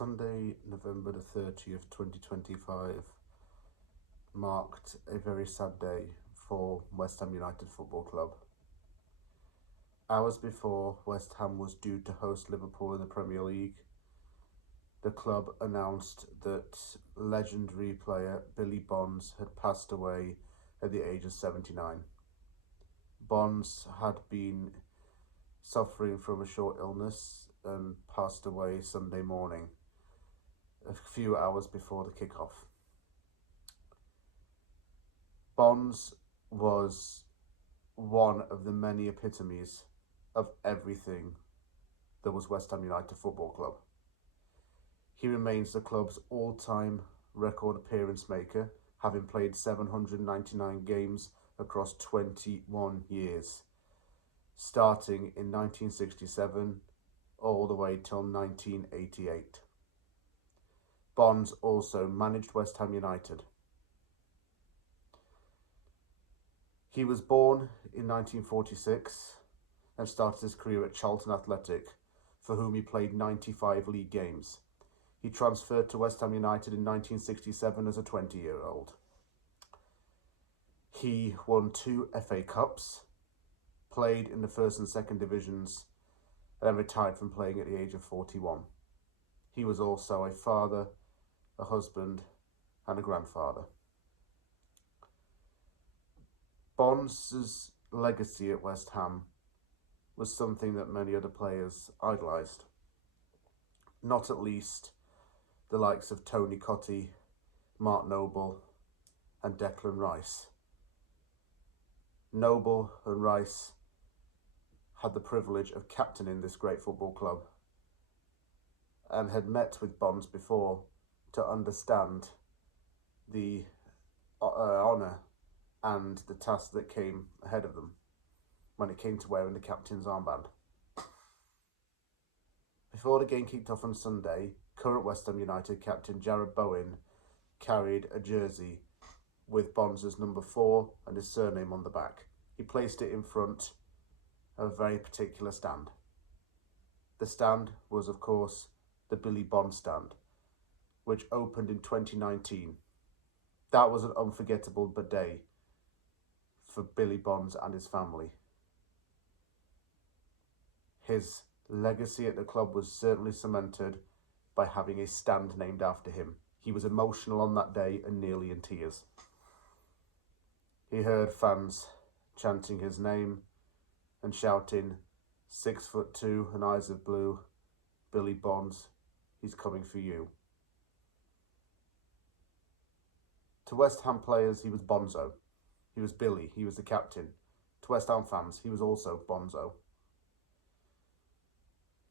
Sunday, November the 30th, 2025, marked a very sad day for West Ham United Football Club. Hours before West Ham was due to host Liverpool in the Premier League, the club announced that legendary player Billy Bonds had passed away at the age of 79. Bonds had been suffering from a short illness and passed away Sunday morning, a few hours before the kickoff. Bonds was one of the many epitomes of everything that was West Ham United Football Club. He remains the club's all-time record appearance maker, having played 799 games across 21 years, starting in 1967 all the way till 1988. Bonds also managed West Ham United. He was born in 1946 and started his career at Charlton Athletic, for whom he played 95 league games. He transferred to West Ham United in 1967 as a 20-year-old. He won 2 FA Cups, played in the first and second divisions, and then retired from playing at the age of 41. He was also a father, a husband, and a grandfather. Bonds' legacy at West Ham was something that many other players idolised, not at least the likes of Tony Cottee, Mark Noble, and Declan Rice. Noble and Rice had the privilege of captaining this great football club and had met with Bonds before to understand the honour and the task that came ahead of them when it came to wearing the captain's armband. Before the game kicked off on Sunday, current West Ham United captain Jarrod Bowen carried a jersey with Bonds' number 4 and his surname on the back. He placed it in front of a very particular stand. The stand was, of course, the Billy Bonds stand, which opened in 2019. That was an unforgettable day for Billy Bonds and his family. His legacy at the club was certainly cemented by having a stand named after him. He was emotional on that day and nearly in tears. He heard fans chanting his name and shouting, 6'2" and eyes of blue, Billy Bonds, he's coming for you. To West Ham players, he was Bonzo. He was Billy, he was the captain. To West Ham fans, he was also Bonzo.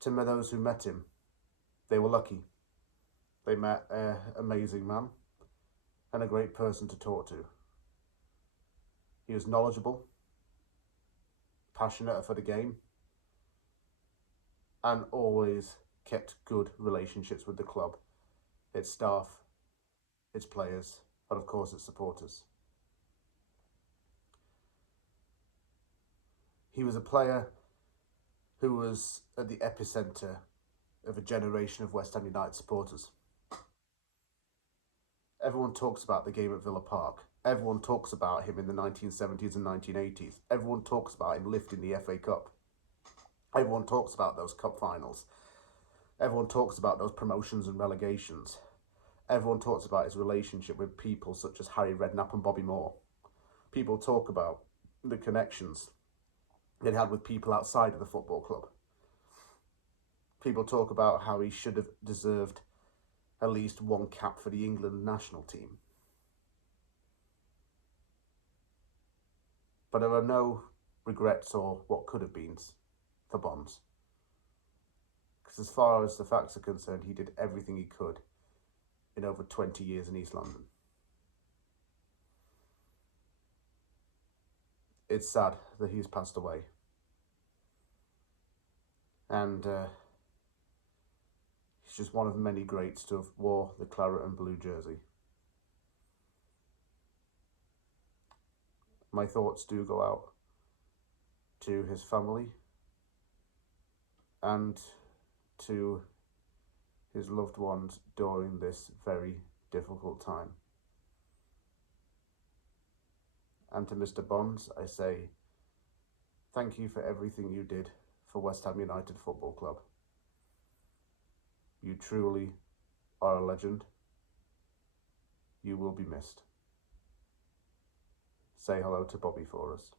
To those who met him, they were lucky. They met an amazing man and a great person to talk to. He was knowledgeable, passionate for the game, and always kept good relationships with the club, its staff, its players, and of course its supporters. He was a player who was at the epicentre of a generation of West Ham United supporters. Everyone talks about the game at Villa Park. Everyone talks about him in the 1970s and 1980s. Everyone talks about him lifting the FA Cup. Everyone talks about those cup finals. Everyone talks about those promotions and relegations. Everyone talks about his relationship with people such as Harry Redknapp and Bobby Moore. People talk about the connections that he had with people outside of the football club. People talk about how he should have deserved at least 1 cap for the England national team. But there are no regrets or what could have been for Bonds. Because as far as the facts are concerned, he did everything he could in over 20 years in East London. It's sad that he's passed away. And he's just one of many greats to have wore the claret and blue jersey. My thoughts do go out to his family and to his loved ones during this very difficult time. And to Mr. Bonds, I say, thank you for everything you did for West Ham United Football Club. You truly are a legend. You will be missed. Say hello to Bobby for us.